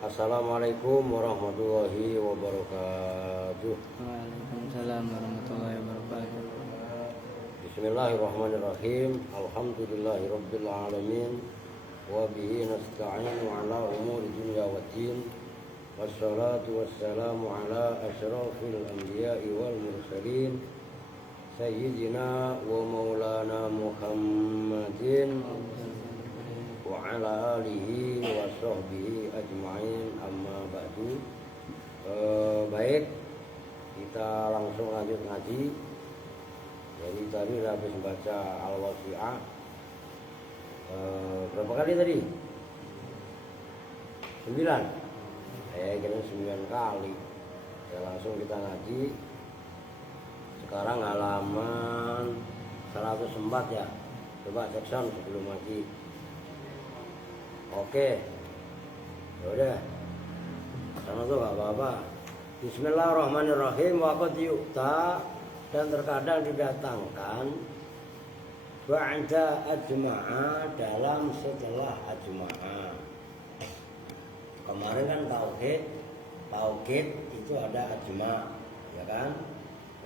Assalamualaikum warahmatullahi wabarakatuh. Waalaikumsalam warahmatullahi wabarakatuh. Bismillahirrahmanirrahim. Alhamdulillahirabbil alamin. Wa bihi nasta'inu ala umuri dunya waddin. Wassalatu wassalamu ala asyrafil anbiya'i wal mursalin. Sayyidina wa maulana Muhammadin wa ala alihi wa sahbihi ajma'in, amma ba'du. Baik, kita langsung lanjut ngaji. Jadi tadi habis baca Al-Waqi'ah berapa kali tadi? 9. Kira 9 kali. Ya langsung kita ngaji. Sekarang halaman 104 ya. Coba cek sound sebelum ngaji. Oke, yaudah, sama tuh gak apa-apa. Bismillahirrahmanirrahim. Waqad yu'ta, dan terkadang didatangkan ba'da ajma'a, dalam setelah ajma'a. Kemarin kan tauhid itu ada ajma', ya kan?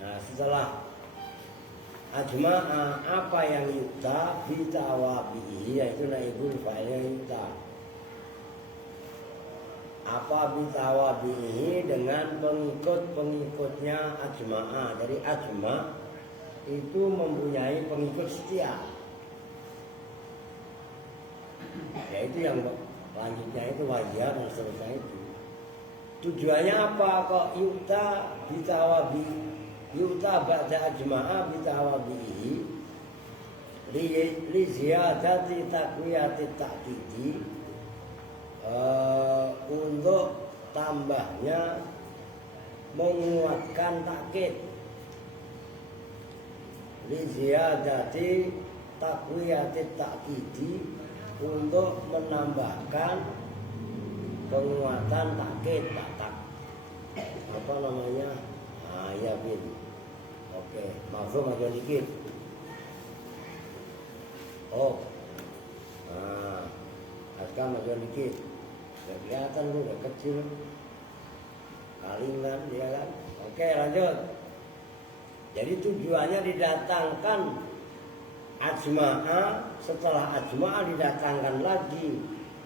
Nah setelah ajma'a, apa yang yu'ta bitawabihi, yaitu naibul fa'ilnya yu'ta. Apa bitawabihi, dengan pengikut-pengikutnya ajma'a. Jadi ajma' itu mempunyai pengikut setia. Yaitu yang lanjutnya itu wajar dan seterusnya itu. Tujuannya apa kok yu'ta bitawabihi? Yu'ta ba'da ajma'a bitawabihi li ziyadati taqwiyati ta'kidi, untuk tambahnya menguatkan takkid. Li ziyadati taqwiyati ta'kidi, untuk menambahkan penguatan takkid. Apa namanya? Ya bin. Oke, mafhum aja dikit. Oh, nah, akan aja dikit. Gak kelihatan lu, udah kecil. Kalingan dia kan. Oke, lanjut. Jadi tujuannya didatangkan ajma'a, setelah ajma'a didatangkan lagi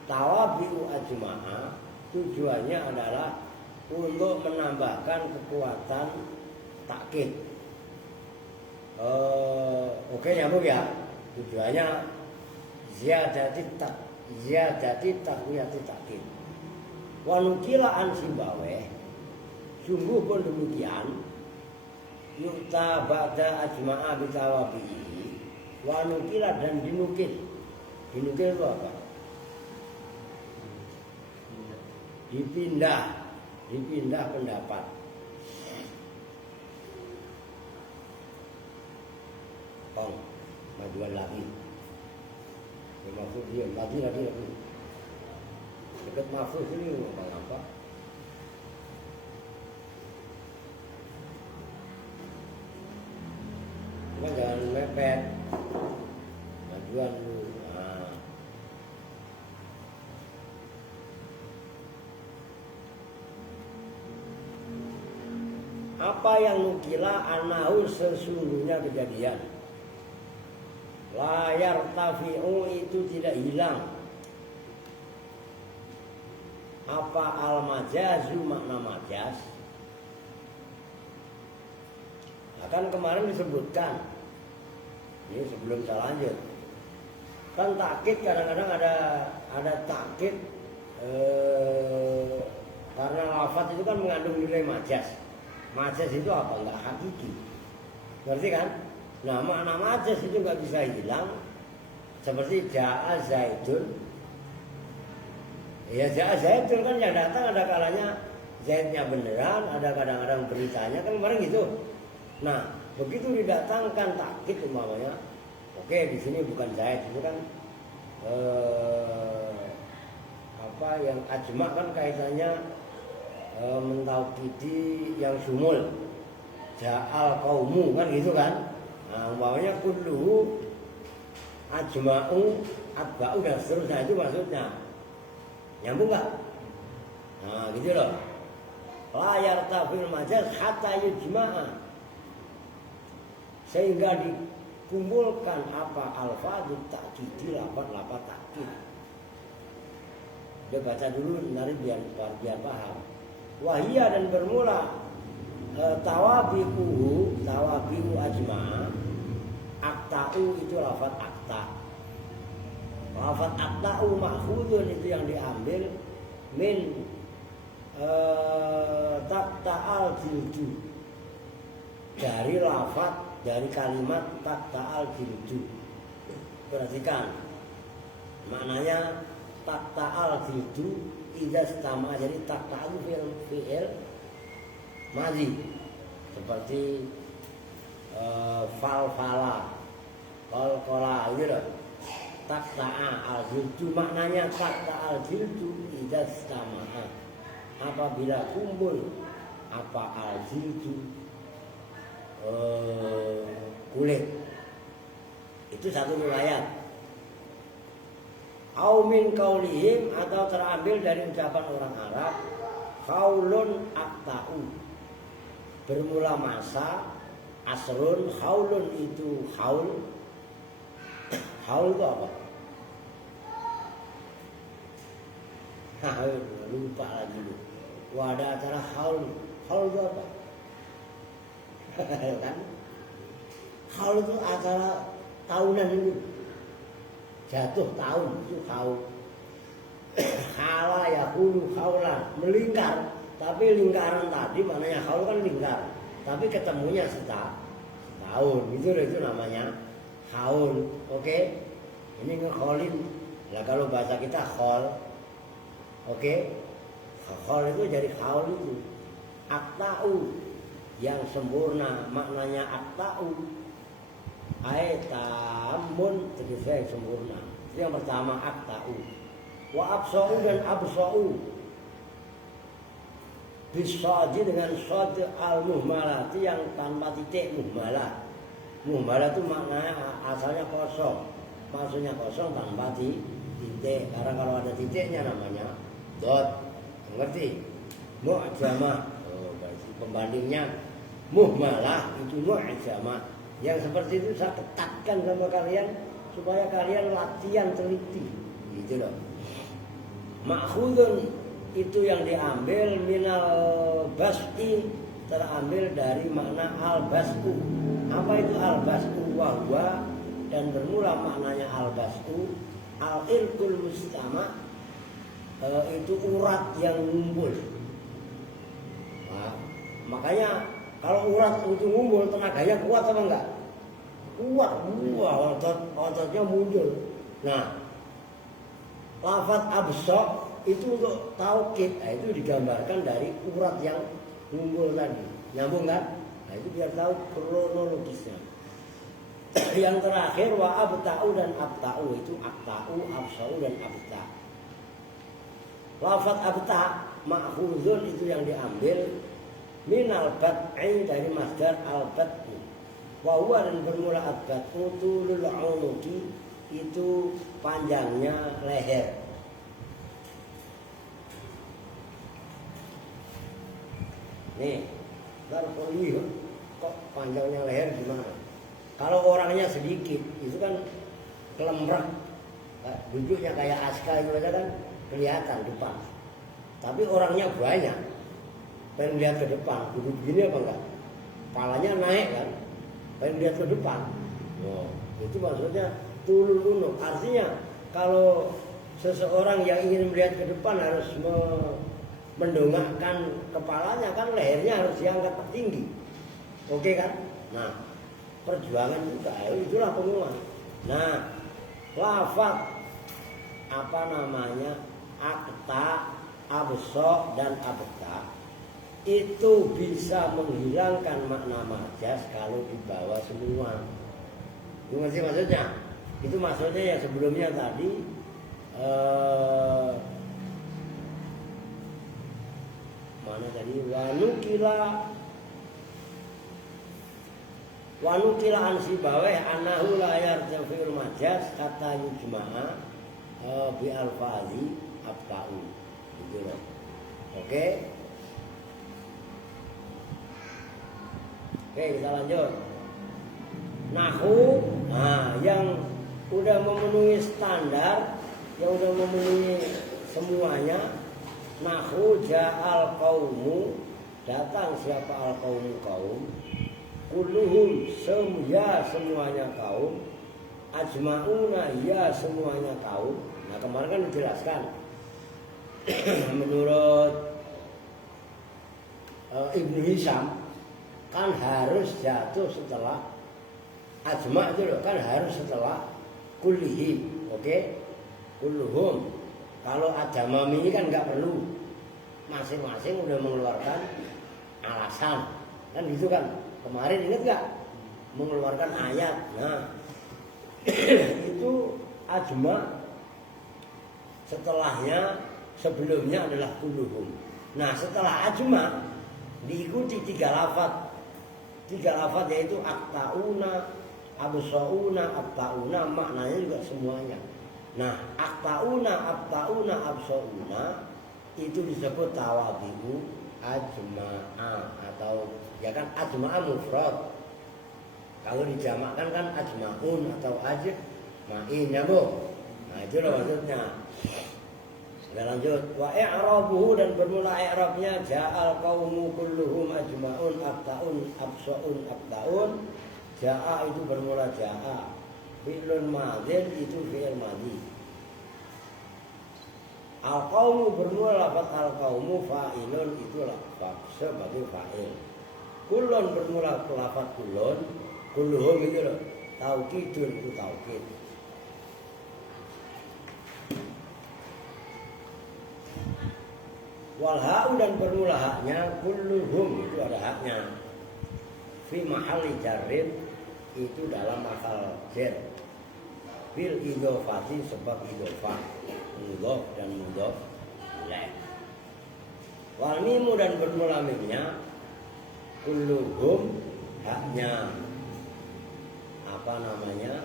tawabi'u ajma'a. Tujuannya adalah untuk menambahkan kekuatan takkid. Oke, nyambung ya. Tujuannya ziyadati taqwiyati takkid. Wa nukila an Simbaweh, sungguh pun demikian. Yu'ta ba'da ajma'a bitawabihi. Wa nukila, dan dinukil. Dinukil itu apa? Dipindah pendapat. Majuan lagi. Maksud dia lagi. Dekat mahfuz ini apa? Cuma jangan mepet. Majuan dulu. Nah. Apa yang nukila anahu, sesungguhnya kejadian. Layar tafi'u, itu tidak hilang. Apa al-majazu, makna majaz. Akan kemarin disebutkan. Ini sebelum saya lanjut. Kan takkid kadang-kadang ada takkid karena lafaz itu kan mengandung nilai majaz. Majaz itu apa? Enggak hakiki. Ngerti kan? Nah, makna majaz itu nggak bisa hilang. Seperti ja'a zaidun. Ya ja'a zaidun kan yang datang ada kalanya zaidnya beneran, ada kadang-kadang beritanya kan kemarin gitu. Nah, begitu didatangkan takkid umpamanya, oke di sini bukan zaid, itu kan apa yang ajma kan kaitannya mentaukidi yang sumul. Ja'al qaumu kan gitu kan. Nah, umpamanya kulluhu ajma'u atba'u dan seterusnya, itu maksudnya. Nyambung nggak? Nah gitu loh. Layar tafil majaz hatta yujma'a, sehingga dikumpulkan apa alfadut ta'kid, lafaz ta'kid. Dia baca dulu nanti biar paham. Wahia dan bermula tawabihu ajma'a. Akta'u itu lafaz akta. Lafaz akta'u ma'khudun itu yang diambil min takta'al jildu, dari lafaz, dari kalimat takta'al jildu. Perhatikan maknanya takta'al jildu idza stama, jadi takta'al fi'il madhi seperti falfala, qalqala gitu. Takta'a al jildu maknanya takta'al jildu idza stama, apabila kumpul apa al jildu kulit. Itu satu riwayat. Au min qaulihim, atau terambil dari ucapan orang Arab, haulun akta'u, bermula masa, asrun, haulun itu haul. Haul itu apa? Lupa lagi lu. Wah, ada acara haul. Haul itu apa? Kan? Haul itu acara tahunan itu. Jatuh tahun itu haul. Hala ya hulu haulan, melingkar. Tapi lingkaran tadi maknanya haul kan lingkar. Tapi ketemunya setahun. Itu namanya haul. Oke? Ini ngekholin. Lah kalau bahasa kita khol. Oke? Khol itu jadi haul itu. Akta'u yang sempurna, maknanya akta'u tamun, tegese sempurna. Itu yang pertama akta'u. Wa absa'u dan absa'u, bisadi dengan shad al-muhmalati yang tanpa titik, muhmalah. Muhmalah itu maknanya asalnya kosong, maksudnya kosong tanpa titik. Karena kalau ada titiknya namanya dot. Ngerti? Mu'jamah. Pembandingnya muhmalah itu mu'jamah. Yang seperti itu saya ketatkan sama kalian supaya kalian latihan teliti, gitu loh. Ma'khudun itu yang diambil minal bas'i, terambil dari makna al-bas'u. Apa itu al-bas'u? Wahwa, dan bermula maknanya al-bas'u al-irqul mustama, itu urat yang ngumpul. Nah, makanya kalau urat itu ngumpul, tenaganya kuat apa enggak? Kuat, wah, ototnya muncul. Nah, lafaz absok itu untuk taukid, nah, itu digambarkan dari urat yang ngumpul tadi. Nyambung kan? Nah, itu biar tahu kronologisnya. Yang terakhir wa abta'u dan abta'u, itu akta'u, absa'u dan abta'. Lafaz abta' ma'khuzun itu yang diambil minal bat'i, dari masdar al-bat'u. Wa huwa, dan bermula al-bat'u tulul unuki, itu panjangnya leher. Nih, ntar kok panjangnya leher gimana? Kalau orangnya sedikit, itu kan kelembrek, duduknya kayak aska itu aja kan kelihatan depan. Tapi orangnya banyak, pengen lihat ke depan, duduk gini apa enggak? Palanya naik kan, pengen lihat ke depan. Oh, itu maksudnya tulul unuk. Artinya kalau seseorang yang ingin melihat ke depan harus mendongakkan kepalanya, kan lehernya harus diangkat tinggi. Oke kan? Nah, perjuangan juga, itulah pengumuman. Nah, lafaz apa namanya, akta, absok dan abta, itu bisa menghilangkan makna majas kalau dibawa semua. Itu ngerti maksudnya? Itu maksudnya yang sebelumnya tadi mana tadi, wanukila ansi baweh anahu layar jafir majas kata yujma'a bi alfazi abta'u, gitu loh. Oke. Oke, kita lanjut. Nahu, nah yang udah memenuhi standar, yang udah memenuhi semuanya. Nahu ja'al qaumu, datang siapa al qaumu kaum, kulluhum semuanya kaum, ajma'una ya semuanya kaum. Nah kemarin kan dijelaskan menurut Ibnu Hisham kan harus jatuh setelah ajma' itu loh, kan harus setelah kullihi. Oke? Kulluhum. Kalau ajamami ini kan nggak perlu, masing-masing udah mengeluarkan alasan kan gitu kan. Kemarin ingat nggak mengeluarkan ayat. Nah itu ajma', setelahnya sebelumnya adalah kulluhum. Nah setelah ajma' diikuti tiga lafaz yaitu aktauna, absauna, abtauna, maknanya juga semuanya. Nah aktauna, abtauna, absauna itu disebut tawabi'u ajma'a, atau ya kan ajma'a mufrad. Kalau dijamakkan kan ajma'un atau ajma'in ya Bu. Nah itu loh maksudnya. Kita lanjut. Wa i'rabuhu, dan bermula i'rabnya ja'al qaumu kulluhum ajma'un abtaun absaun abtaun. Ja'a itu bermula ja'a. Fi'lun madin itu fi'il madhi. Al-qaumu bermula lafaz al-qaumu, fa'ilun itu lafaz sebagai fa'il. Kullun bermula lafaz kullun, kulluhum itu loh taukidun itu taukid. Wal ha'u, dan bermula haknya kulluhum itu ada haknya. Fi mahalli jarrin itu dalam makal jar. Bil idhofati sebab idhofah, mudhof dan mudhof ilaih. Wal mimu, dan bermula mimnya kulluhum haknya apa namanya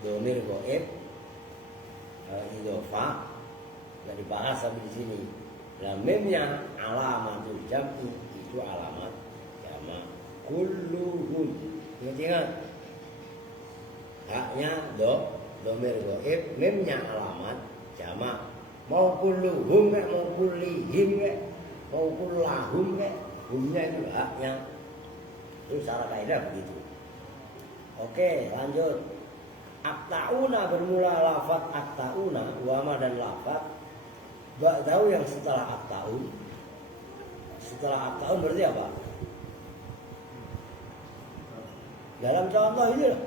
domir goib idhofah nggak dibahas sampai di sini. Nah mimnya alamatul jam'i itu alamat jamak kulluhum. Ingat haknya domir goib, mimnya alamat jamak. Mau kulluhum kayak mau kullihim kayak mau kullahum kayak humnya itu haknya. Itu secara kaidah begitu. Oke lanjut. Aktauna bermula lafaz aktauna, wama dan lafaz ba'dahu yang setelah aktaun. Setelah aktaun berarti apa? Dalam contoh ini loh.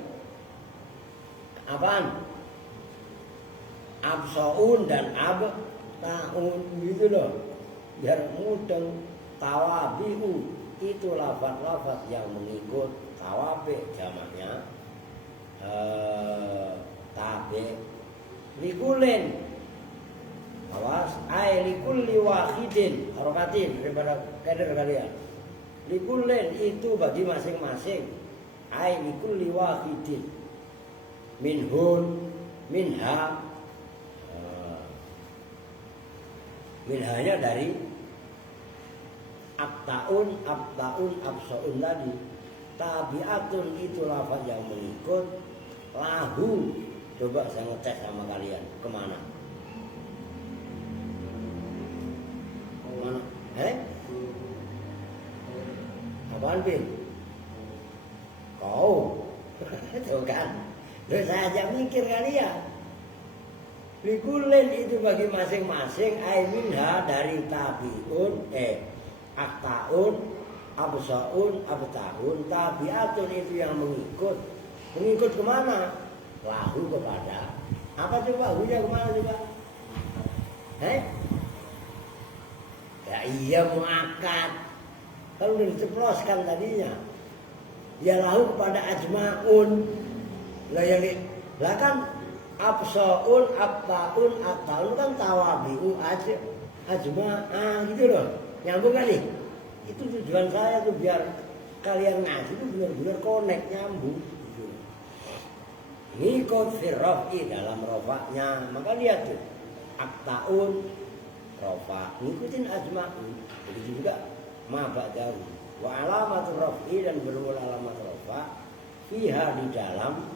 Apaan? Absaun dan abtaun gitu loh. Biar mudeng. Tawabi'u itu lafaz-lafaz yang mengikut tawabi jamaknya tabi. Likulin awas likulli wahidin harokatin daripada kader kalian. Likulin itu bagi masing-masing. Likulli wahidin minhun minha, minhanya dari abtaun absaun tadi. Tabiatun itu lafaz yang mengikut lahu. Coba saya ngecek sama kalian kemana? Mana? Apaan Bin? Kau tuh kan. Terus saya aja mikir kali ya. Likulin itu bagi masing-masing. Minha dari tabiun aktaun absaun abtaun. Tabiatun itu yang mengikut. Mengikut kemana? Lahu kepada apa coba? Hunya kemana coba? Ya iya muakkad. Kalau udah diceploskan tadinya. Ya lahu kepada ajma'un. Lah kan absaun abtaun abtaun kan tawabi'u ajma'ah gitu loh. Nyambung kan nih? Itu tujuan saya tuh biar kalian ngaji itu benar-benar connect, nyambung gitu. Ngikut firrofi dalam rofaknya. Maka lihat tuh aktaun rofa, ngikutin ajma'un. Begitu juga ma ba'dahu. Wa alamatul raf'i dan bermula alamat rafa fiha di dalam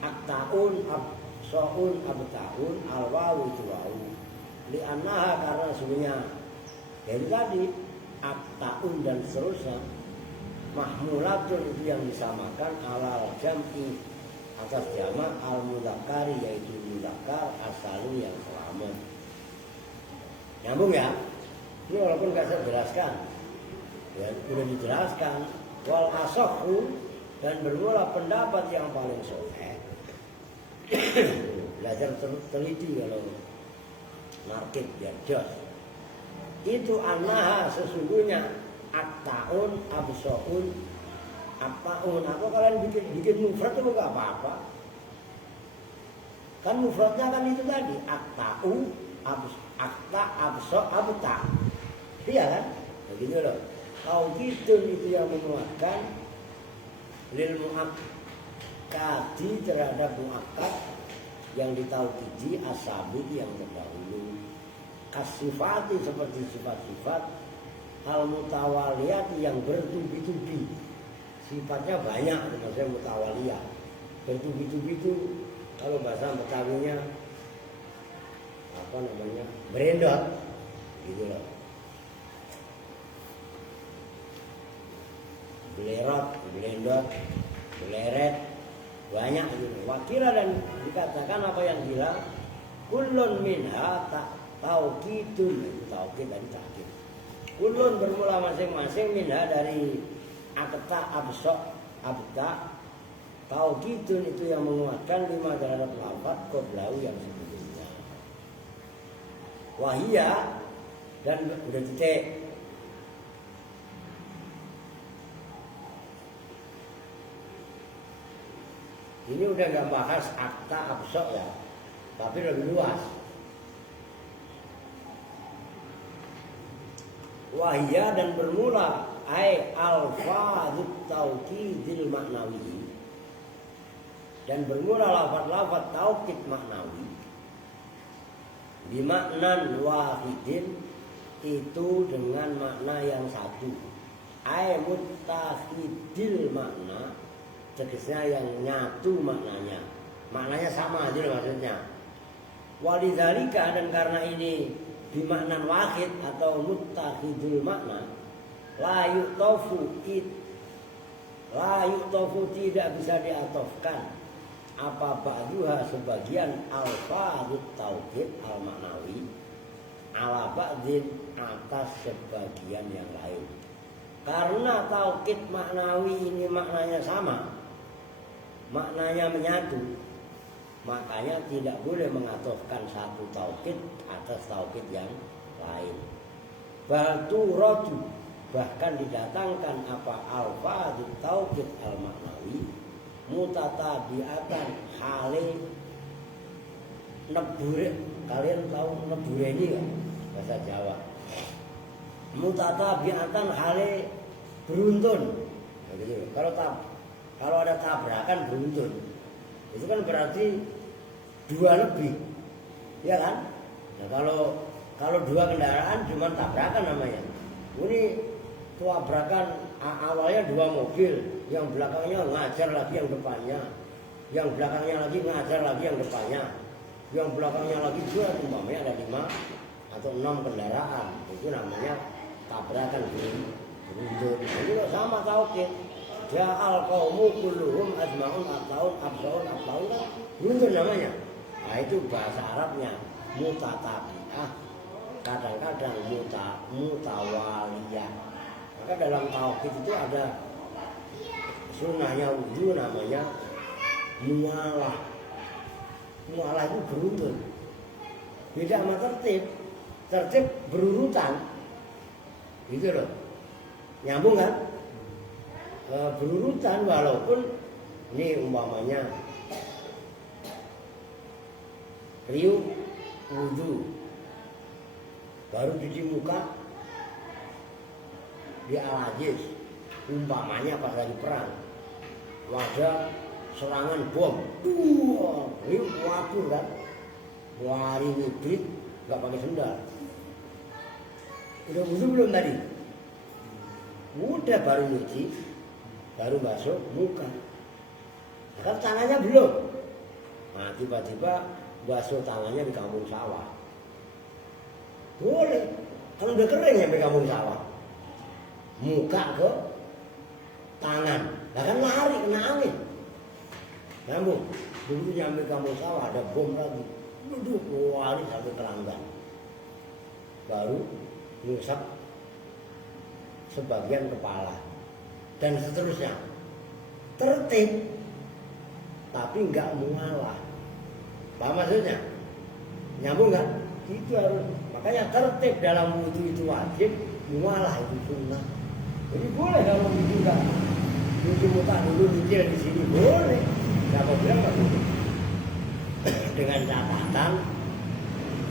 at-ta'un ab-sa'un ab-ta'un al-wawu itu wawu. Li'annaha karena sebenarnya dari tadi at-ta'un dan seterusnya mahmulatun itu yang disamakan alal jam'i atas jamak al-mudzakkari yaitu mudzakkar asalu yang selamat. Nyambung ya? Ini walaupun gak saya jelaskan, ya sudah dijelaskan. Wal asahhu dan bermula pendapat yang paling sahih. Belajar teliti kalau market ya jos. Itu annaha sesungguhnya at-ta'un absa'un at-ta'un. Apa kalian bikin mufrad itu enggak apa-apa. Kan mufradnya kan itu tadi at-ta'u akta absa abta. Iya kan? Begitu loh. Taukidun itu yang menguatkan lil muakkadi terhadap muakkad yang ditaukidi asabit yang terdahulu. Kasifati seperti sifat-sifat al mutawaliyat yang bertubi-tubi. Sifatnya banyak, maksudnya mutawaliyah. Bertubi-tubi itu kalau bahasa Betawinya apa namanya? Berendot. Gitu loh. Belerot, belendot, beleret, banyak gitu. Wakila dan dikatakan apa yang bilang kullun minha taukidun, taukid dan taukid. Kullun bermula masing-masing minha dari akta absok abta. Taukidun itu yang menguatkan lima terhadap lafaz qoblau yang sebelumnya. Wahia dan udah titik. Ini udah nggak bahas akta absok ya, tapi lebih luas. Wahya dan bermula ai alfadzut taukidil maknawi dan bermula lafaz-lafaz taukid maknawi bimaknan wahidin itu dengan makna yang satu. Ai muttahidil makna tegasnya yang nyatu maknanya. Maknanya sama aja maksudnya. Walidzalika dan karena ini bimaknan wahid atau muttahidul makna la yu'tafu tidak bisa diatofkan apa ba'duha sebagian alfadzut taukid al maknawi ala ba'din atas sebagian yang lain. Karena taukid maknawi ini maknanya sama, maknanya menyatu, makanya tidak boleh mengatofkan satu taukid atas taukid yang lain. Balturatu bahkan didatangkan apa alfadzut taukid al maknawi mutatabiatan hale nebure. Kalian tahu nebure ini kan bahasa Jawa. Mutatabiatan hale beruntun. Begitu. Kalau ada tabrakan beruntun, itu kan berarti dua lebih, ya kan? Nah, kalau dua kendaraan cuma tabrakan namanya. Ini tabrakan awalnya dua mobil, yang belakangnya ngajar lagi yang depannya, yang belakangnya lagi ngajar lagi yang depannya, yang belakangnya lagi juga umpamanya ada 5 atau 6 kendaraan, itu namanya tabrakan beruntun. Itu sama taukid. Ja'al qaumu kulluhum ajma'un at-taun absaun at-taun kan beruntun namanya. Nah itu bahasa Arabnya mutatabi'ah, kadang-kadang mutawaliyah. Maka dalam taukid itu ada sunnahnya wudhu namanya mualah. Mualah itu beruntun. Beda sama tertib. Tertib berurutan. Gitu loh. Nyambung kan? Berurutan walaupun ini umpamanya riuh wudhu baru cuci muka di al-ajiz umpamanya pas lagi perang wadah serangan bom riuh wabur kan wari ngibrit gak pakai sendal Udah wudu belum tadi? Udah baru nyuci, baru basuh muka. Kan tangannya belum. Nah tiba-tiba basuh tangannya di kampung sawah. Boleh, kan udah kering ya di kampung sawah. Muka ke tangan, nah kan lari kena angin. Nyambung, dulu nyampe kampung sawah ada bom lagi. Duduk, lari sampai pelanggan. Baru ngusap sebagian kepala dan seterusnya. Tertib, tapi nggak mengalah. Paham maksudnya? Nyambung nggak? Itu harus. Makanya tertib dalam wudu itu wajib, mengalah itu sunnah. Jadi boleh kalau wudu nggak cuci muka dulu nyicil di sini boleh. Siapa bilang nggak boleh? Dengan catatan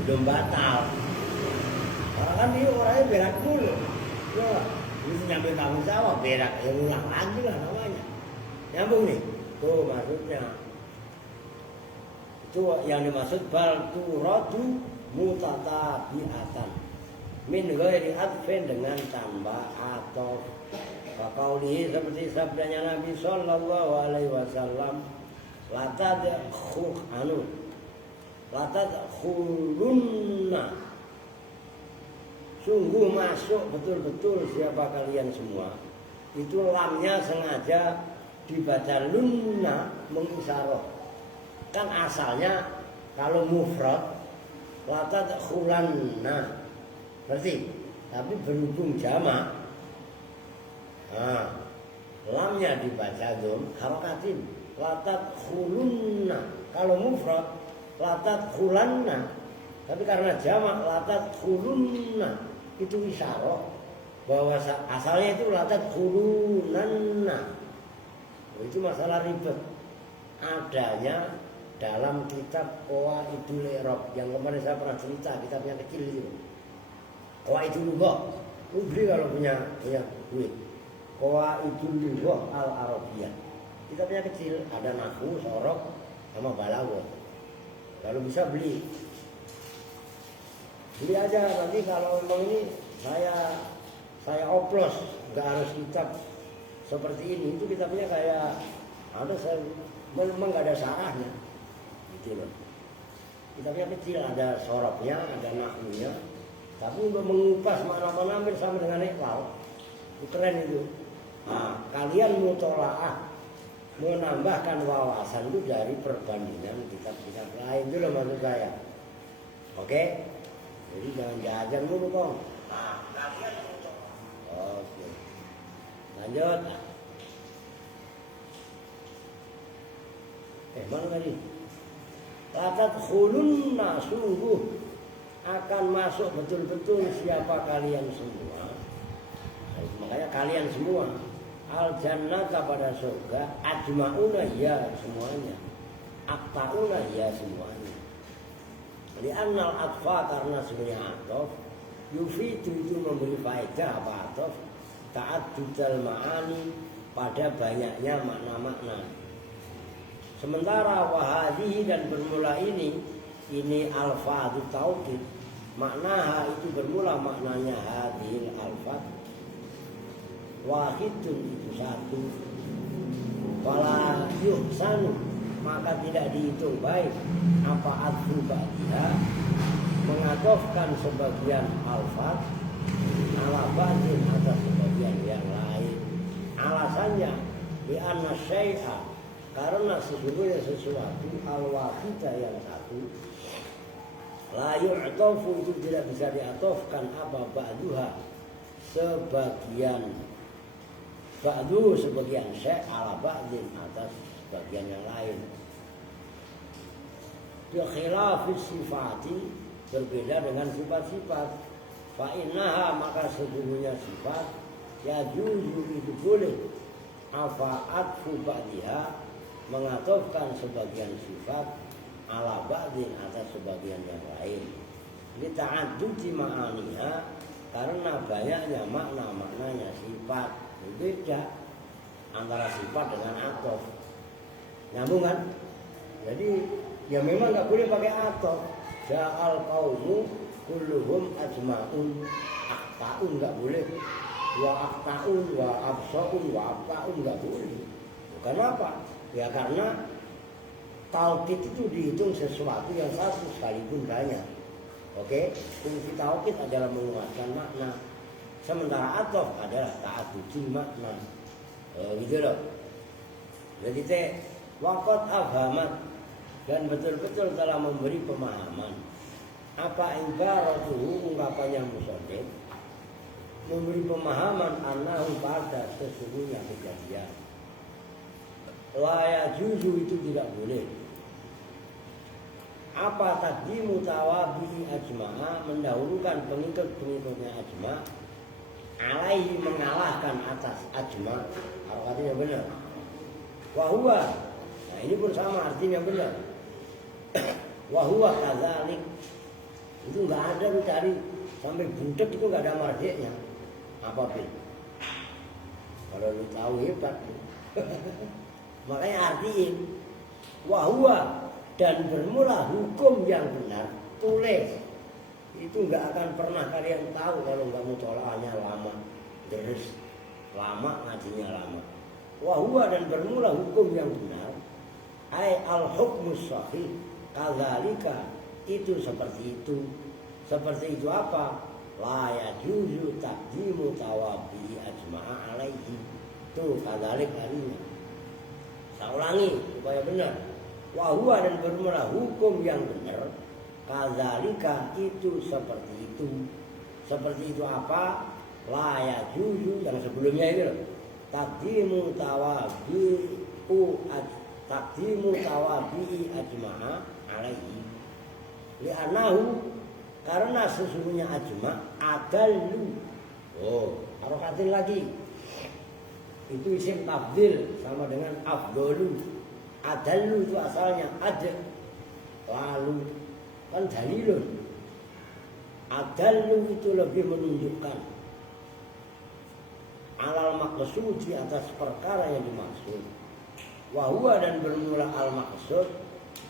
belum batal. Karena kan dia orangnya berak dulu. Ya, ini nyampe kampung sawah berak, ya ulang lagi lah namanya. Nyambung nih, tuh maksudnya. Itu yang dimaksud bal turadu mutatabi'atan min ghairi adfin dengan tanpa atau faqaulihi seperti sabdanya Nabi sallallahu alaihi wasallam la tadkhulunna sungguh masuk betul-betul siapa kalian semua. Itu lamnya sengaja dibaca lunna mengisyarah. Kan asalnya kalau mufrad la tadkhulanna berarti, tapi berhubung jamak, nah, lamnya dibaca dzum harakatin la tadkhulunna. Kalau mufrad la tadkhulanna, tapi karena jamak la tadkhulunna itu isyarah bahwa asalnya itu la tadkhulunanna. Itu masalah ribet adanya dalam kitab Qawaidul I'rab yang kemarin saya pernah cerita, kitabnya kecil itu. Qawaidul Lughah, lu beli kalau punya duit. Qawaidul Lughah Al-Arabiyyah. Kitabnya kecil, ada nahwu, sorok, sama balaghah. Kalau bisa beli. Beli aja nanti kalau memang ini saya oplos, nggak harus kitab seperti ini. Itu kitabnya kayak ada saya memang nggak ada sarahnya. Gitu loh. Kitabnya kecil, ada soroknya, ada nahwunya, tapi untuk mengupas makna-makna hampir sama dengan iqlal. Itu keren itu. Nah, kalian mutolaah menambahkan wawasan itu dari perbandingan kitab-kitab lain. Itu loh maksud saya. Oke? Jadi jangan jajan dulu kong. Nah, kalian mutolaah. Oke. Lanjut. Mana tadi? Latadkhulunna, sungguh akan masuk betul-betul siapa kalian semua. Makanya kalian semua al jannata pada surga, ajma'una ya semuanya, aqta'una ya semuanya. Li'annal atfa, karena sebenarnya atof yufidu itu memberi faedah. Apa atof? Ta'addudal ma'ani, pada banyaknya makna-makna. Sementara wahadihi, dan bermula ini alfadhu taukid, maknaha itu bermula maknanya hadhil alfad, wahidun itu satu, wala yuhsanu, maka tidak dihitung baik apa adfu ba'diha, mengadofkan sebagian alfad ala ba'din atas sebagian yang lain. Alasannya di anna syai'a, karena sesungguhnya sesuatu al-wahidah yang satu la yu'tafu, itu tidak bisa diatofkan apa ba'duha, sebagian ba'du sebagian syai' ala ba'din atas sebagian yang lain. Bi khilafis sifati, berbeda dengan sifat-sifat. Fa innaha, maka sesungguhnya sifat ya juzu itu boleh apa atfu ba'diha, mengatofkan sebagian sifat ala ba'din atas sebagian yang lain. Ini ta'adduti ma'aniha, karena banyaknya makna-maknanya sifat. Beda antara sifat dengan atof. Nyambung kan? Jadi ya memang nggak boleh pakai atof. Ja'al qaumu kulluhum ajma'un aqta, aktaun nggak boleh, wa aktaun, wa absaun, wa abtaun nggak boleh. Kenapa? Ya karena taukid itu dihitung sesuatu yang satu sekalipun banyak. Oke, fungsi taukid adalah menguatkan makna, sementara atof adalah ta'addudul makna. Gitu loh. Jadi waqat afhamat, dan betul-betul telah memberi pemahaman. Apa ibaratuhu, ungkapannya musannif, memberi pemahaman annahu pada sesungguhnya kejadian. La yajuzu itu tidak boleh. Apa taqdimu tawabi ajma'a, mendahulukan pengikut-pengikutnya ajma', alaihi mengalahkan atas ajma'. Artinya benar. Wahwa, nah ini pun sama artinya benar. Wahwa kadzalik, itu nggak ada mencari sampai budak itu nggak ada marjeknya apapun. Kalau lu tahu hebat. Makanya artiin wahwa, dan bermula hukum yang benar, tulis. Itu nggak akan pernah kalian tahu kalau nggak mutola'ahnya lama, deres, lama ngajinya lama. Wahwa, dan bermula hukum yang benar, ay al-hukmus sahih, kadzalika, itu seperti itu. Seperti itu apa? La yajuzu taqdimu tawabi ajma'a alaihi. Tuh kadzalik artinya. Saya ulangi supaya benar. Wahwa, dan bermula hukum yang benar, kadzalika, itu seperti itu. Seperti itu apa? La yajuzu, yang sebelumnya itu loh. Taqdimu tawabi ajma'a alaihi. Li'annahu, karena sesungguhnya ajma' adallu. Oh, harokatin lagi. Itu isim tafdil sama dengan afdolu. Adallu itu asalnya ad, lalu kan dalilun. Adallu itu lebih menunjukkan alal maqsud, di atas perkara yang dimaksud. Wahwa, dan bermula al maksud,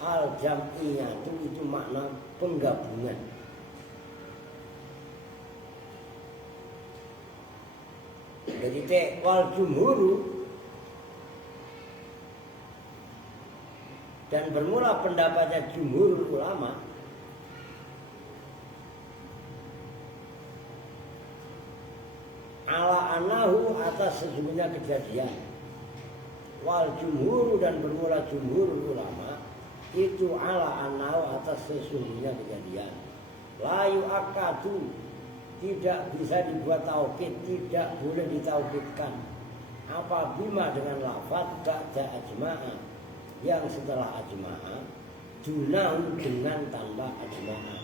al jam'iyatu, itu makna penggabungan. Jadi wal jumhuru, dan bermula pendapatnya jumhur ulama, ala anahu, atas sesungguhnya kejadian. Wal jumhur, dan bermula jumhur ulama, itu ala anahu, atas sesungguhnya kejadian. Layu akadu, tidak bisa dibuat taukid, tidak boleh ditaukidkan. Apa bima, dengan lafaz ba'da ajma'a, yang setelah ajma'a, dunahu, dengan tanpa ajma'a.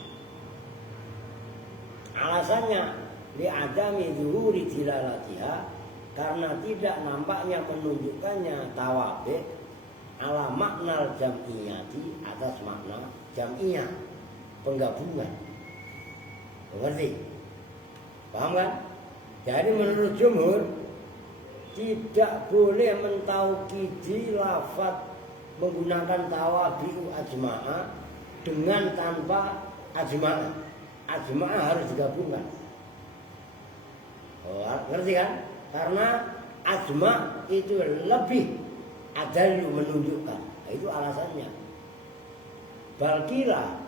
Alasannya li'adami zuhuri dilalatiha, karena tidak nampaknya menunjukkannya tawabi ala makna jam'iyati, atas makna jam'iyah, penggabungan. Mengerti? Paham kan? Jadi menurut jumhur tidak boleh mentaukidi lafaz menggunakan tawabi'u ajma'a dengan tanpa ajma'a. Ajma'a harus digabungkan. Oh, ngerti kan? Karena ajma' itu lebih adallu, menunjukkan. Nah, itu alasannya. Balkila,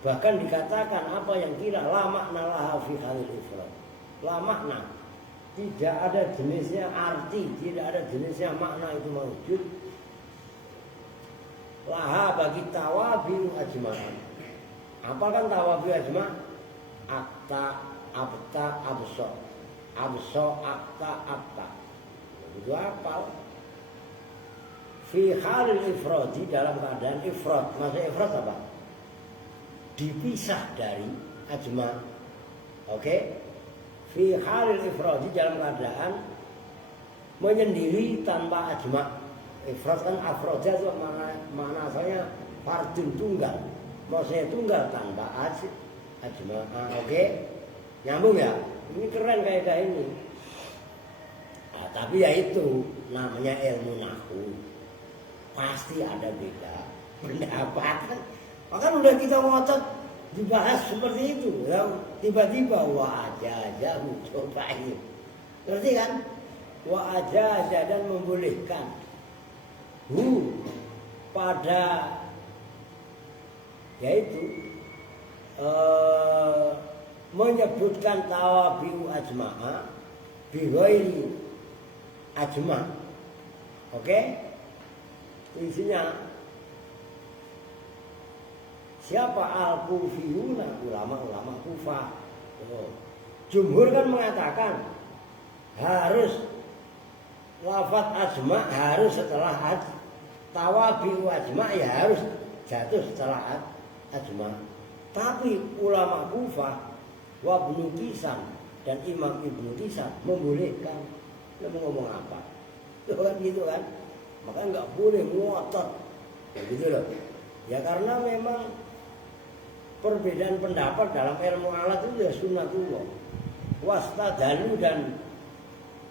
bahkan dikatakan apa yang kira la makna laha fi halil ifrad. La makna, tidak ada jenisnya arti, tidak ada jenisnya makna itu mewujud. Laha, bagi tawabi'u ajma'. Apa kan tawabi'u ajma'? Akta, abta, abso. Abso, akta, akta. Itu apa? Fi halil ifradi, dalam keadaan ifrad. Maksudnya ifrad apa? Dipisah dari ajma'. Oke? Fi halil ifradi, dalam keadaan menyendiri tanpa ajma'. Ifrad kan afroja itu makna asalnya fardun, tunggal. Maksudnya tunggal tanpa ajma'. Oke? Nyambung ya? Ini keren kaidah ini. Nah, tapi ya itu namanya ilmu nahwu. Pasti ada beda pendapat. Maka udah kita ngotot dibahas seperti itu. Ya, tiba-tiba wajah coba ini. Ngerti kan? Wajah dan membolehkan. Pada yaitu menyebutkan tawabi'u ajma'a bighairi ajma'. Oke? Isinya siapa al-kufiyuna, ulama-ulama Kufah. Jumhur kan mengatakan harus lafaz ajma' harus setelah tawabi'u ajma' ya harus jatuh setelah ajma'. Tapi ulama Kufah wa Ibnu Qisan dan Imam Ibnu Qisan membolehkan. Dia mau ngomong apa? Itu kan gitu kan? Maka nggak boleh ngotot. Ya gitu loh. Ya karena memang perbedaan pendapat dalam ilmu alat itu ya sunnatullah. Wastadalu dan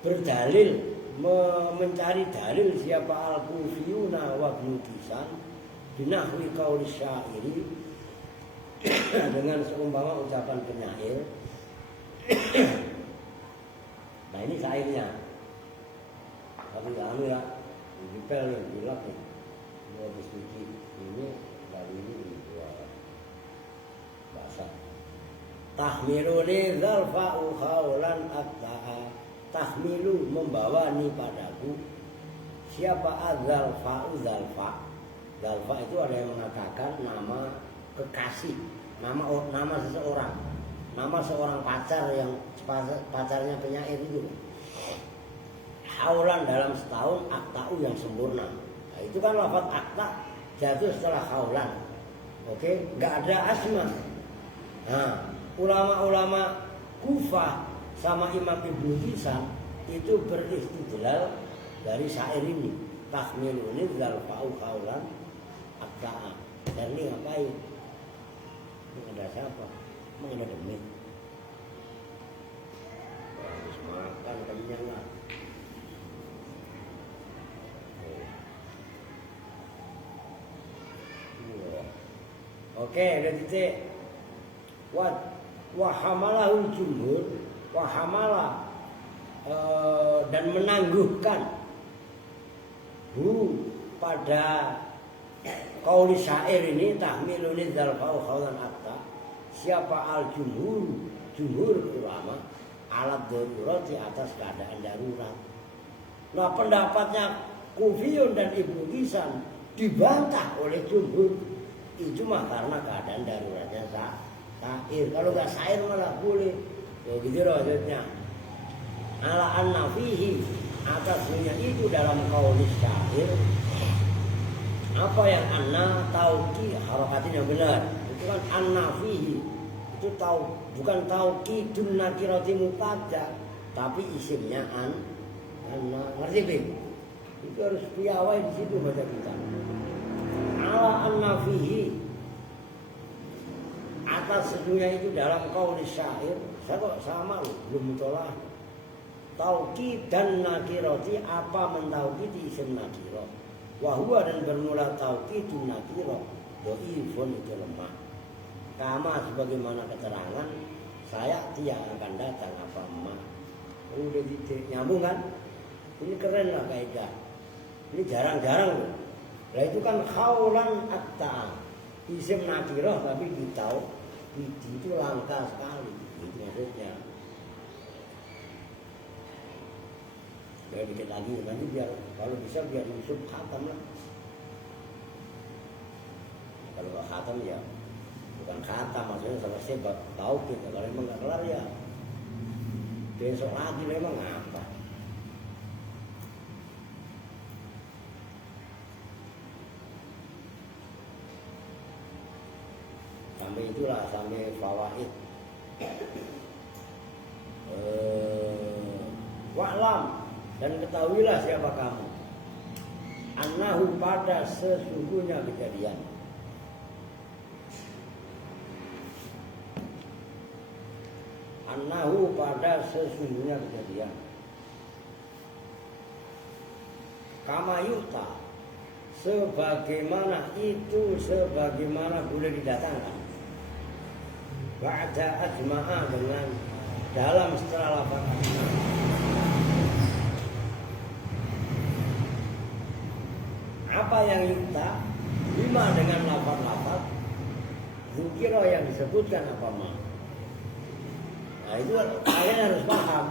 berdalil, mencari dalil siapa al-kufiyuna wa Ibnu Qisan binahwi qauli syairi dengan seumpama ucapan penyair. Nah ini syairnya. Tapi anu ya, dipel yang bilang nih, mau diskusi ini dari ini dua bahasa. Tahmiluni zalfa'u khawlan akta'a. Tahmilu membawani padaku. Siapa azalfa'u zalfa'? Zalfa itu ada yang mengatakan nama kekasih, nama seseorang, nama seorang pacar yang pacarnya penyair itu. Haulan dalam setahun, akta'u yang sempurna. Nah, itu kan lafaz akta jatuh setelah haulan. Oke, nggak ada asma. Nah, ulama-ulama Kufah sama Imam Ibnu Qisan itu beristidlal dari syair ini. Tahmiluni zalfa'u haulan akta'a. Dan ini ngapain? Ini ada siapa? Emang ada demit? Harus makan kenyang lah. Oke, ada titik. Wahamalahul jumhur, wahamala dan menangguhkan pada qauli syair ini tahmiluni dzalfa'u khawlan akta. Siapa al-jumhur, jumhur ulama alat darurat di atas keadaan darurat. Nah pendapatnya Kufiyun dan Ibnu Qisan dibantah oleh jumhur. Itu mah karena keadaan daruratnya syair. Kalau nggak syair malah boleh. Begitu maksudnya. Ala an-nafihi atasnya itu dalam qauli syair. Apa yang anna tauki harokatin yang benar. Itu kan an-nafihi. Itu tahu bukan tauki dun nakirati mubtada, tapi isimnya anna. Ngerti Bim? Itu harus piawai di situ baca kita. Ala an-nafihi atas sedunia itu dalam qauli syair. Saya kok sama loh, belum tolak. Tauki dan nakirati apa mentauki di isim nakirah. Wahua dan bermula tauki itu nakirah. Do'ifun itu lemah. Kama sebagaimana keterangan saya tidak akan datang apa emak. Udah titik nyambung kan? Ini keren lah kaidah. Ini jarang-jarang loh. Nah itu kan khaulan akta, isim nakirah tapi ditau itu langka sekali. Itu maksudnya. Ya dikit lagi nanti biar kalau bisa biar Yusuf khatam lah. Kalau nggak khatam ya bukan khatam, maksudnya selesai tahu kita. Kalau emang nggak kelar ya besok lagi memang apa. Sampai itulah sampai fawaid. Wa'lam dan ketahuilah siapa kamu. Annahu pada sesungguhnya kejadian. Annahu pada sesungguhnya kejadian. Kama yuta sebagaimana itu sebagaimana boleh didatangkan. ba'da ajma'a dengan dalam setelah lafaz ajma'. Apa yang yukta bima dengan lafaz-lafaz dzikra yang disebutkan apa ma. Nah itu kalian harus paham.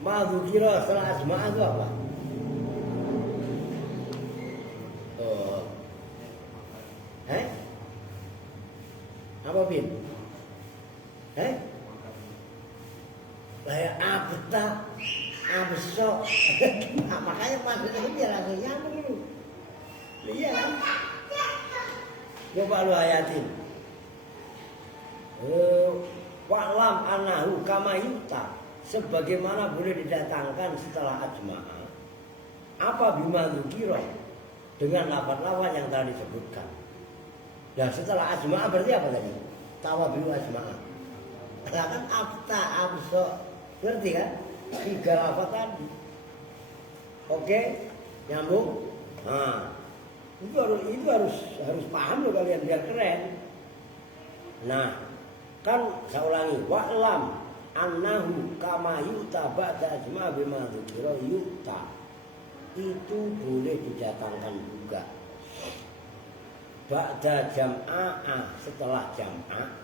Ma dzikra setelah ajma' itu apa? Apa bin? Kayak abta, absok. Nah, makanya maksudnya itu biar langsung nyambung dulu. Iya kan? Coba lu ayatin. Wa'lam anahu kama yuta, sebagaimana boleh didatangkan setelah ajma'a. Apa bima dzikra dengan lafaz-lafaz yang tadi disebutkan. Nah setelah ajma'a berarti apa tadi? Tawabilu ajma'a. Kan abta, absok. Berarti kan? 3 lafaz tadi. Oke? Nyambung? Nah, itu harus paham loh kalian biar keren. Nah, kan saya ulangi, wa'lam annahu kama yuta ba'da ajma'a bima dzikra yuta. Itu boleh didatangkan juga. Ba'da jam'a, setelah jam'a.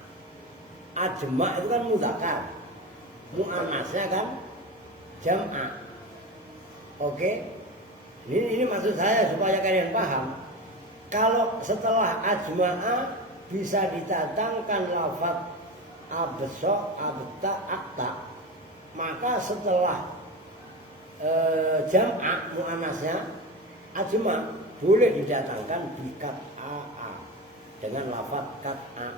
Ajma' itu kan mudzakkar. Muannasnya kan jam'a. Oke? Ini maksud saya supaya kalian paham. Kalau setelah ajma'a bisa didatangkan lafaz absa, abta, akta, maka setelah jam'a muannasnya ajma' boleh didatangkan bikat a dengan lafaz kat a.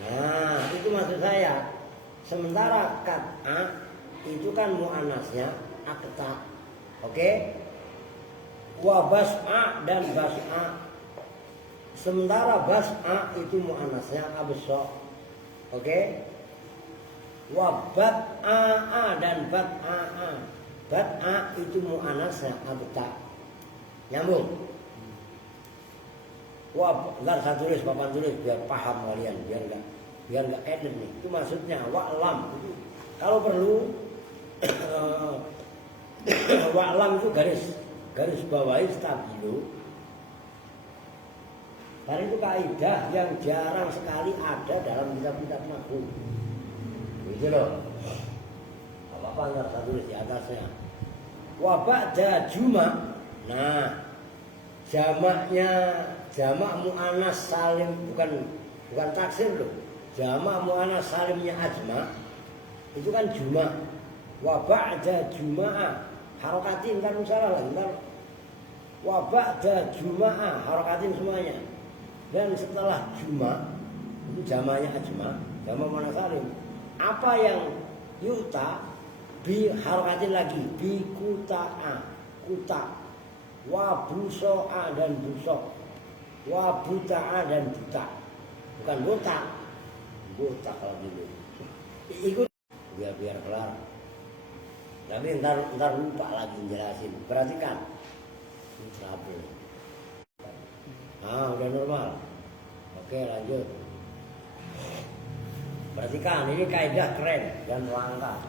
Nah, itu maksud saya. Sementara kat a itu kan muannasnya akta. Oke? Wa bas'a dan bas'a. Sementara bas'a itu muannasnya absa. Oke? Wa bat'a dan bat'a. Bat'a itu muannasnya abta. Nyambung? Wah, enggak saya tulis, papan tulis biar paham kalian, biar enggak edit nih. Itu maksudnya wa'lam. Kalau perlu wa'lam itu garis bawahi stabilo. Karena itu kaidah yang jarang sekali ada dalam kitab-kitab nahwu. Gitu loh. Apa-apa enggak saya tulis di atasnya. Wa ba'da juma'. Nah, jamak mu'annas salim bukan taksir loh. Jamak mu'annas salimnya ajma itu kan juma'. Wa ba'da juma'a harokatin kan salah lagi kan. Wa ba'da juma'a harokatin semuanya. Dan setelah juma' itu jamaknya ajma, jamak mu'annas salim. Apa yang yuta bi harokatin lagi bi kuta'a, kuta. Wa buso'a dan busok. Wa buta'a dan buta. Bukan botak. Botak kalau dulu. Ikut biar kelar. Tapi ntar lupa lagi jelasin. Perhatikan. Trouble. Udah normal. Oke, lanjut. Perhatikan, ini kaidah keren dan langka.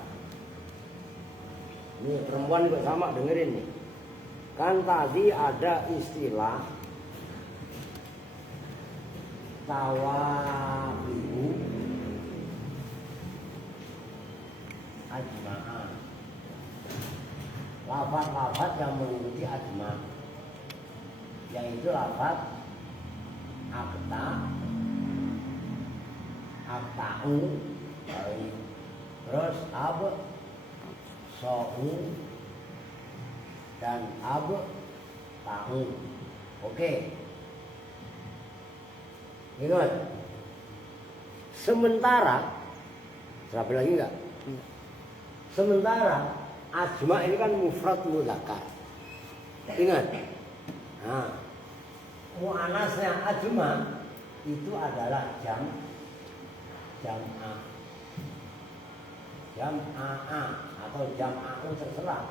Ini perempuan juga sama, dengerin nih. Kan tadi ada istilah tawabi'u ajma'ah. Lafaz-lafaz yang mengikuti ajma', yaitu lafaz akta, akta'u, terus so'u dan ta'u. Oke. Ingat. Sementara terapin lagi enggak? Sementara ajma' ini kan mufrad mudzakkar. Ingat. Nah, muannasnya ajma' itu adalah jam'a atau jam'a'u terserah.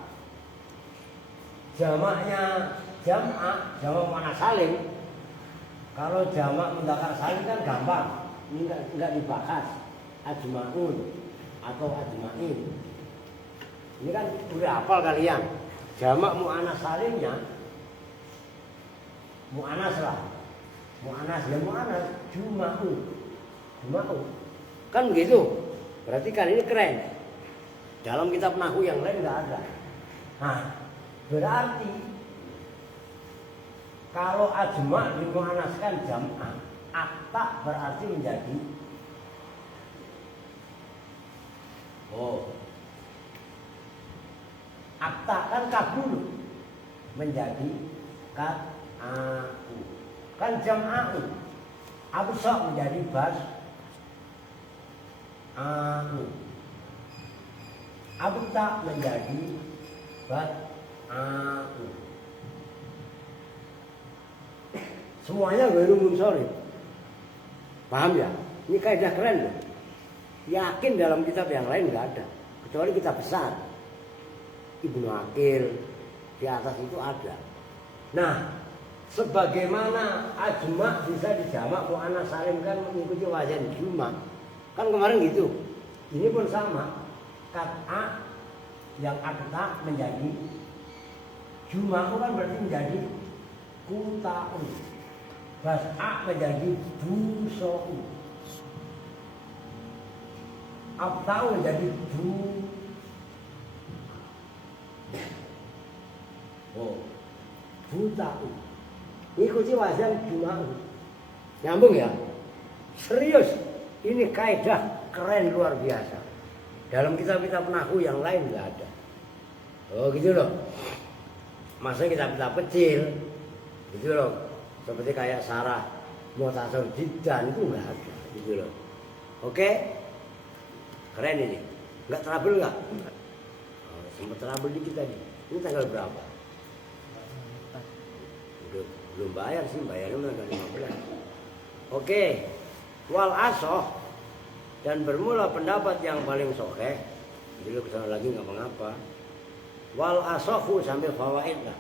Jamaknya jamak muannats salim. Kalau jamak mudzakkar salim kan gampang. ini enggak dibahas ajma'un atau ajma'in. Ini kan udah hafal kalian. Jamak mu'annas salimnya mu'annas lah. Mu'annas ya mu'annas juma'u. Juma'u. Kan begitu. Berarti kan ini keren. Dalam kitab nahwu yang lain enggak ada. Nah, berarti kalau ajma' dimu'annaskan jam'ah, akta berarti menjadi akta kan kabul menjadi kat'a'u. Kan jam'a'u. Absa menjadi bas'a'u. Abta menjadi bat'a'u. Semuanya ghairu munsharif. Paham ya? Ini kaidah keren loh. Yakin dalam kitab yang lain nggak ada, kecuali kitab besar. Ibnu Aqil di atas itu ada. Nah, sebagaimana ajma bisa dijamak mu'annas salim kan mengikuti wazan juma. Kan kemarin gitu. Ini pun sama. Kat'a yang akta menjadi juma kan berarti menjadi kuta'un. Bas'a menjadi buso'u. Abta'u menjadi buta'u. Ikuti wazan juma'u. Nyambung ya? Serius. Ini kaidah keren luar biasa. Dalam kitab-kitab nahwu yang lain nggak ada. Oh gitu loh. Masa kitab-kitab kecil, gitu loh. Seperti kayak Sarah Mu'tasar Jiddan itu nggak ada, gitu loh. Oke, keren ini. Nggak trouble nggak? Oh, sempat trouble dikit tadi. Ini tanggal berapa? Belum bayar sih, bayarnya tanggal 15. Oke, wal asoh dan bermula pendapat yang paling sahih. Jadi lo kesana lagi nggak mengapa. Wal asohu sambil fawaid lah.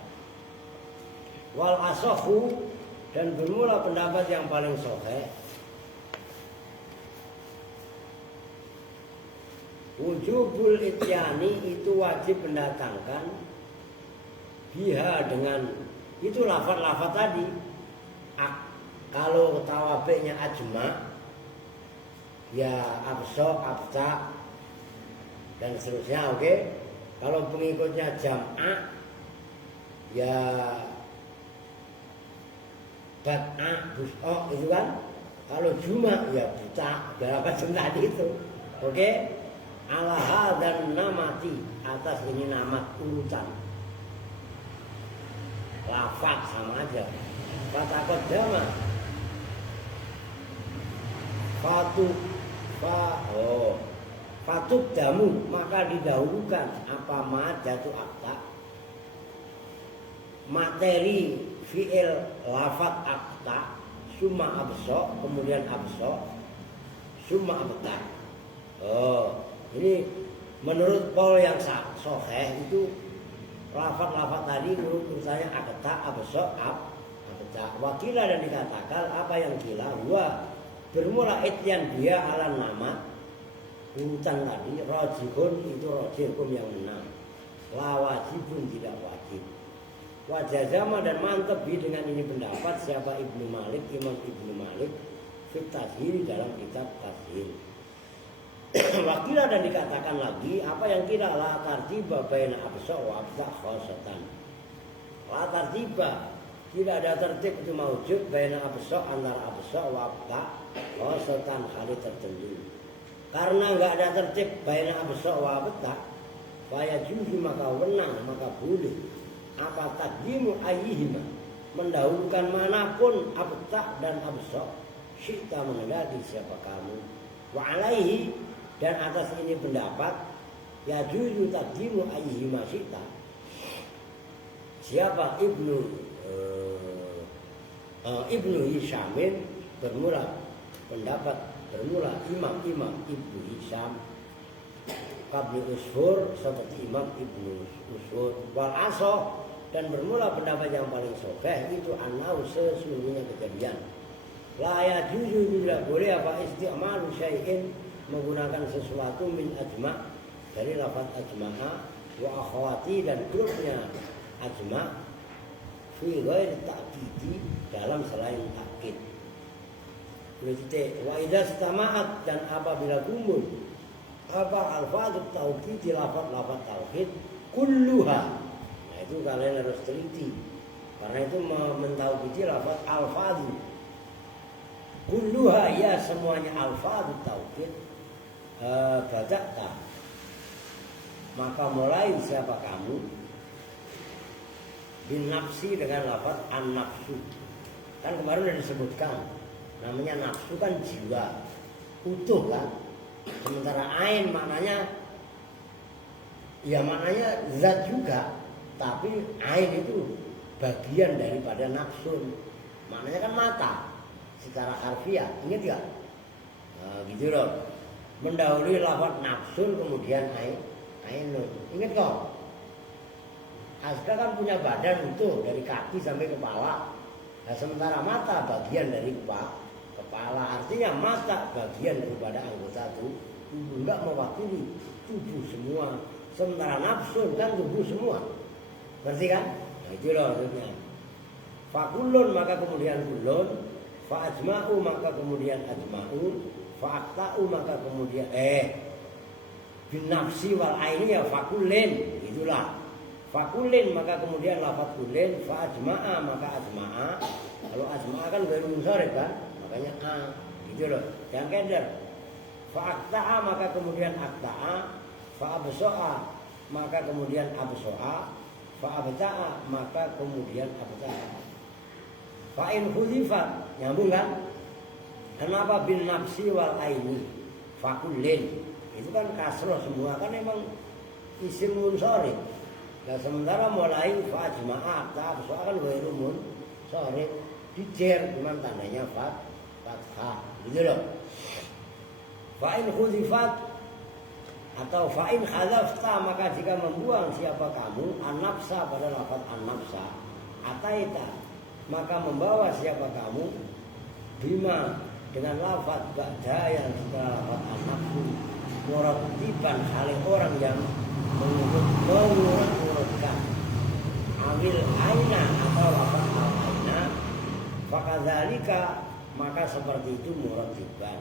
Wal asohu dan bermula pendapat yang paling sahih. Wujubul ityani itu wajib mendatangkan biha dengan itu lafaz-lafaz tadi. Kalau tawabeknya ajma, ya abso, abta dan seterusnya, oke. Kalau pengikutnya jam'a, ya bat'a, bus'o itu kan. Kalau juma ya buta, berapa jam tadi itu, oke. Alaha dan namati, atas ini namat urutan. Lafaz sama aja. Kata kodama Fatub damu, maka didahulukan apa jatuh akta materi fi'il lafaz akta summa abso, kemudian abso summa abta. Ini menurut Paul yang sahih itu lafaz-lafaz tadi urutannya akta, abso, abta. Wakilah dan dikatakan apa yang kila gua bermula ityan dia ala nama urutan tadi rojihun itu rojih hukum yang menang, la wajibun tidak wajib. Wajazama dan mantep dengan ini pendapat siapa Ibnu Malik, Imam Ibnu Malik fit tashil dalam kitab tashil. Wakilah dan dikatakan lagi apa yang kira la tartiba baina absa wa abda khosatan. La tartiba tidak ada tertib itu maujud baina absa antara absa wa abda khosatan hal tertentu. Karena enggak ada tertib baina absa wa abda, faya juzu maka wenang maka boleh apa taqdimu ayyihima mendahulukan manapun abta dan absa syita mengendaki siapa kamu wa alaihi dan atas ini pendapat ya juzu taqdimu ayyihima syita siapa Ibnu Hisyamin bermula Imam Ibnu Hisyam Qabli Usfur seperti Imam Ibnu Usfur wal asoh dan bermula pendapat yang paling sahih itu annau sesungguhnya kejadian La yajuzu tidak boleh apa isti'malu syai'in menggunakan sesuatu min ajma' dari lafaz ajma'a wa akhwati dan grupnya ajma' fi ghairi ta'kidi dalam selain takkid. Wa idza istama'at dan apabila kumpul apa alfazut tauhid lafaz tauhid kulluha. Nah itu kalian harus teliti karena itu mentauhidi lafaz alfazu kulluha ya semuanya alfazut tauhid bada'ta maka mulai siapa kamu bin nafsi dengan lafaz an-nafsu. Kan kemarin sudah disebutkan namanya nafsu kan jiwa utuh kan. Sementara ain maknanya ya maknanya zat juga, tapi ain itu bagian daripada nafsun. Maknanya kan mata secara harfiah. Ingat gak? Nah, gitu loh. Mendahului lafaz nafsun kemudian ainun. Ingat kok? Aska kan punya badan utuh dari kaki sampai kepala. Nah, sementara mata bagian dari kepala, artinya mata bagian daripada anggota tubuh, enggak mewakili tubuh semua. Sementara nafsu kan tubuh semua, ngerti kan? Nah itu loh maksudnya. Fakulun maka kemudian kulun, fa ajma'u maka kemudian ajma'un, fa akta'u maka kemudian bin nafsi wal aini ya fakulin, itulah. Fakulin maka kemudian lafaz kulin, fa ajma'a maka ajma'a. Kalau ajma'a kan baru munsharif kan? Makanya a, gitu loh. Jangan keder. Fa akta'a maka kemudian akta'a, fa absa'a maka kemudian absa'a, fa abta'a maka kemudian abta'a. Fa in khulifat, nyambung kan? Kenapa bin nafsi wal aini? Fakulin. Itu kan kasroh semua kan emang isim munsharif. Nah sementara mulai fa ajma'a akta'a absa'a kan baru munsharif. Dijer cuman tandanya fathah gitu loh. Fa'in khudifat atau fa'in khadafta maka jika membuang siapa kamu an-nafsa pada lafaz an-nafsa ataita maka membawa siapa kamu bima dengan lafaz ba'da yang setelah lafaz an-nafsu murattiban halih orang yang mengurut-urutkan amil aina atau lafaz al-aina fakadzalika maka seperti itu murattiban.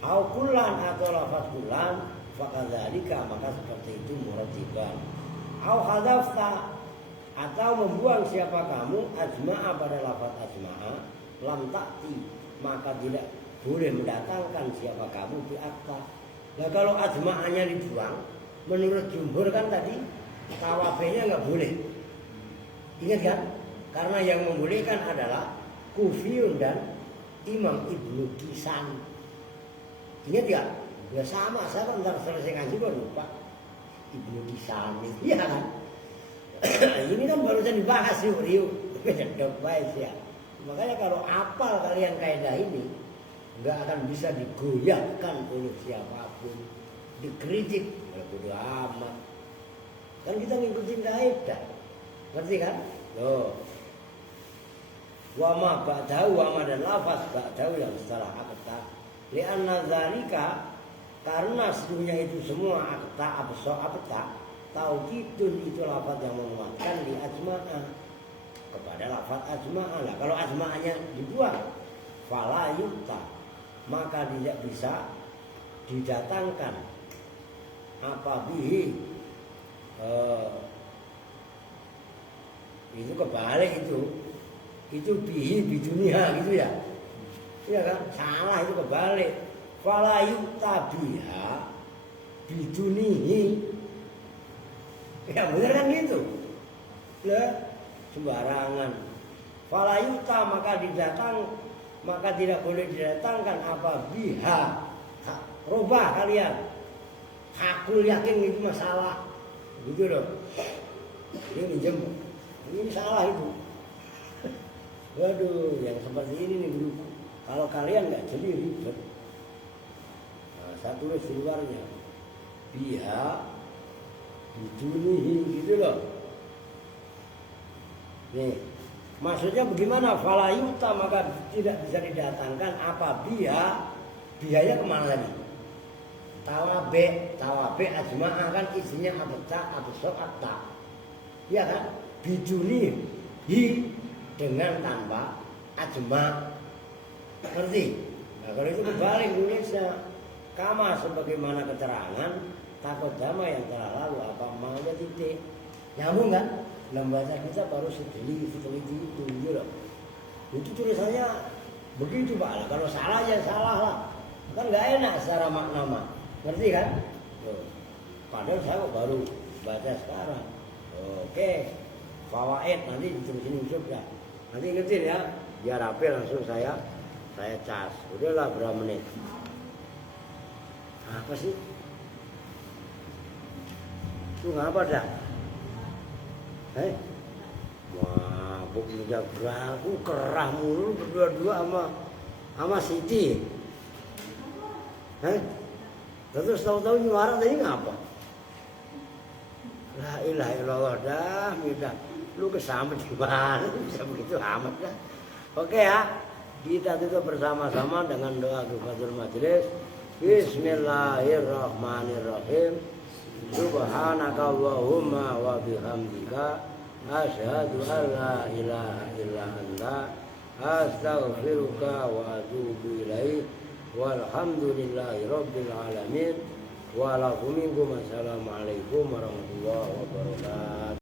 Au kullan atau lafaz kullan fakadzalika maka seperti itu murattiban. Au hadafta atau membuang siapa kamu ajma'a pada lafaz ajma'a lam ta'ti maka tidak boleh mendatangkan siapa kamu di akta. Nah kalau ajma'anya dibuang menurut jumhur kan tadi kawafenya nggak boleh. Ingat kan? Karena yang membolehkan adalah Kufiyun dan Imam Ibnu Kisan. Ingat gak? Ya sama, saya kan ntar selesai ngaji kok lupa. Ibnu Kisan itu, iya kan? Ini kan barusan dibahas riuh-riuh. Jedok baik ya. Makanya kalau apal kalian kaidah ini, nggak akan bisa digoyahkan oleh siapapun. Dikritik, kalau bodo amat. Kan kita ngikutin kaidah. Ngerti kan? Loh. Wama ba'dahu wama dan lafaz ba'dahu yang setelah akta li'anna dzalika karena sesungguhnya itu semua akta abta taukidun itu lafaz yang menguatkan di ajma'a kepada lafaz ajma'a. Nah kalau ajma'anya dibuang fala yukta maka tidak bisa didatangkan apa bihi itu kebalik itu bihi bidunia gitu ya. Iya kan? Salah itu kebalik. Fala yukta biha bidunihi. Ya benar kan gitu. Lah sembarangan. Fala yukta maka tidak boleh didatangkan apa biha. Robah kalian. Hakul yakin itu masalah. Gitu loh. Ini minjem. Ini salah itu. Waduh, yang seperti ini nih guru. Kalau kalian nggak jeli ribet. Nah, saya tulis di luarnya. Biha, bidunihi gitu loh. Nih, Maksudnya bagaimana? Fala yuta, maka tidak bisa didatangkan apabila biaya kemana lagi? Tawabe ajma'ah kan isinya abta, absor, abta. Iya kan? Biduni hi dengan tanpa ajma'. Ngerti? Nah, kalau itu kebalik Indonesia. Kama sebagaimana keterangan takut dama yang telah lalu apa maunya titik. Nyambung nggak? Dalam bahasa kita baru seteliti itu gitu loh. Itu tulisannya begitu Pak. Kalau salah ya salah lah. Kan nggak enak secara makna. Ngerti kan? Tuh. Padahal saya baru baca sekarang. Oke. Fawaid nanti ditulisin juga. Nanti ingetin ya. Biar rapi langsung saya cas. Udahlah berapa menit? Apa sih? Itu ngapa dah? Wah, buku aku kerah mulu berdua-dua sama Siti. Terus tahu-tahu nyuara tadi ngapa? La ilaha illallah dah, minta lu kesamet gimana? Bisa begitu amat dah. Oke ya, kita tutup bersama-sama dengan doa kifatul majelis. Bismillahirrahmanirrahim. Subhanaka Allahumma wa bihamdika asyhadu an la ilaha illa anta astaghfiruka wa atubu ilaik. Walhamdulillahi rabbil alamin. Wa lakum minkum assalamualaikum warahmatullahi wabarakatuh.